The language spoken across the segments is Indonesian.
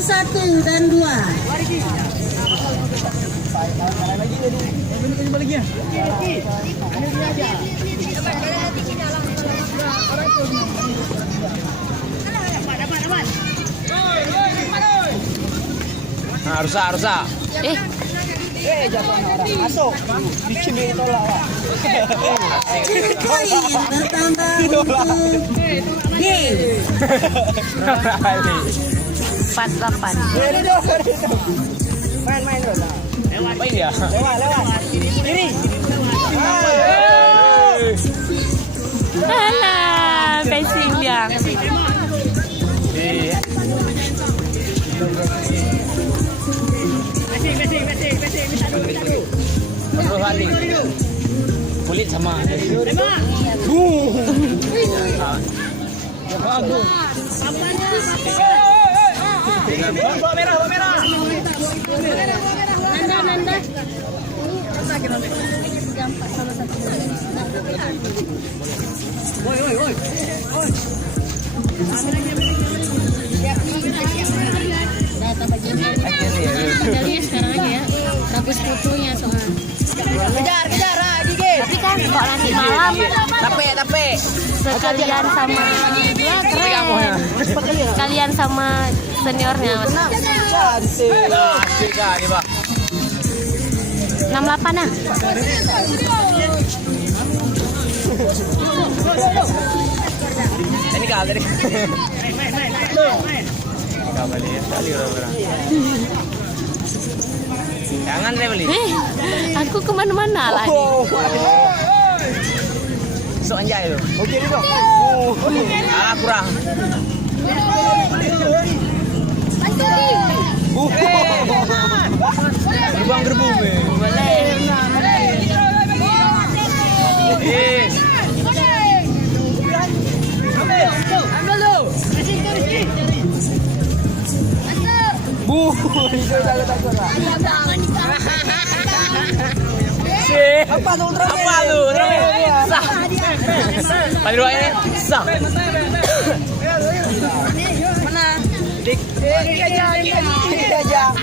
1 dan 2. Nah, rusak. Jatuh orang masuk. Bikin dia tolak. Poin bertambah untuk D. 48. Main dulu. Main ya? Lewat. Kiri. Alah, passing dia. Terus balik. Kulit sama. Bawa merah. Nanda. Woi. Akhirnya sekarang aja ya. Bagus fotonya soalnya. Kejar Dike. Tapi kan kok nanti malam Tape. sekalian sama kalian sama seniornya Mas. Cantik. Asik kan, Pak. 68 ah. Ini kali. Enggak beli sekali orang. Jangan deh beli. Aku kemana-mana lah nih. Sok anjay lu. Oke dong. Kurang. Gerbang. Boleh. Ambil lu. Apa tuh Sah. Paling dua ini sah. Mana? Dik aja.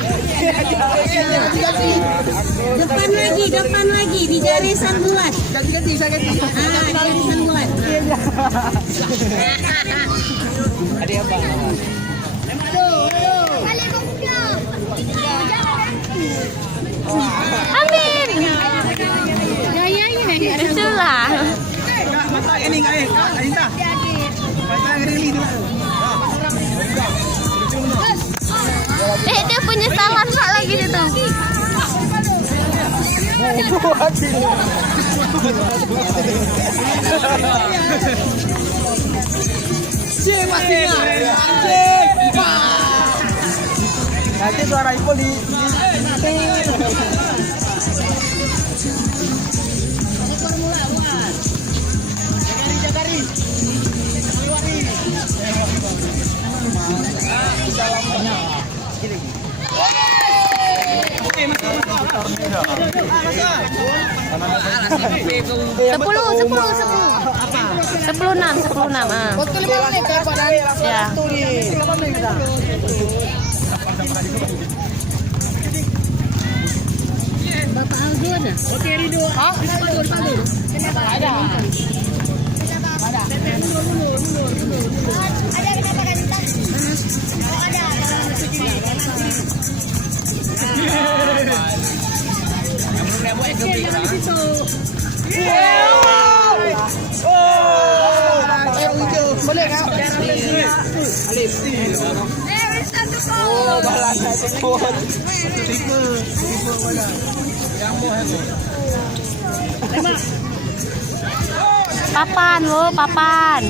Depan lagi di garisan bulat. Ganti. Garisan bulat. Ada apa? Amin. Gayanya Itulah. Mata ini Ainta. Dia punya salah lagi dia tuh. Nanti suara Ipul di Sepuluh enam. Ya. Bapak Aldo ada? Oke Ridho. Ada. Boleh kan? Oh, balanya sepuluh. Papan.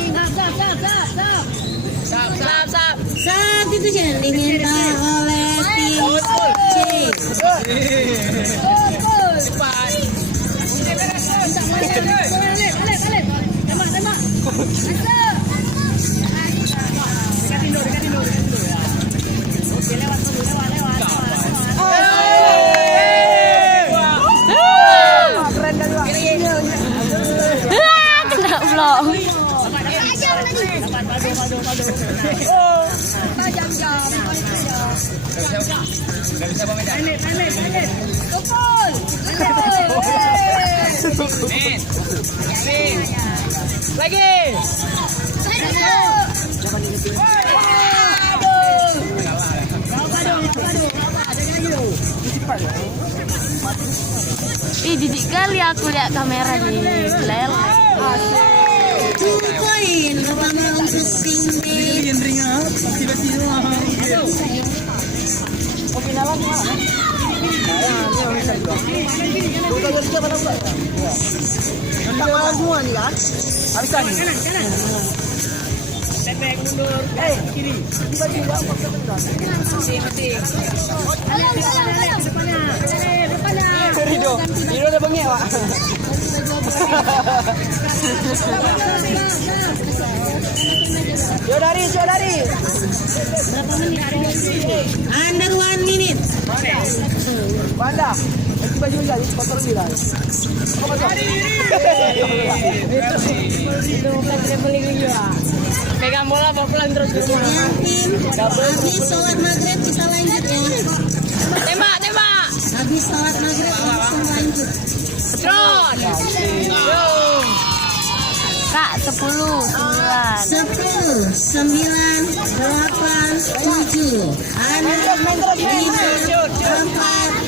Saat itu jangan diminta oleh tim C. Kena blok. Gak bisa apa Medan. Lagi. Ih, didik kali aku lihat kamera di layar. Tukoin, Bapak mau untuk tinggi. Oh, finalan mana? Tentang malam semua nih kan? Habis kan? Tepek mundur. Kiri. Tiba-tiba apa kebetulan? Rido ada bengek, Pak. Yo dari. Berapa menit? Under 1 minute. Banda. Baju jadi kotor bilang. Pegang bola bawa pulang terus ke rumah. Yakin? Habis sholat maghrib kita lanjut ya. Tembak. Habis sholat maghrib langsung lanjut. Trot. Kak, 10, 9. 10, 9, 8, 7, 6, 5, 4,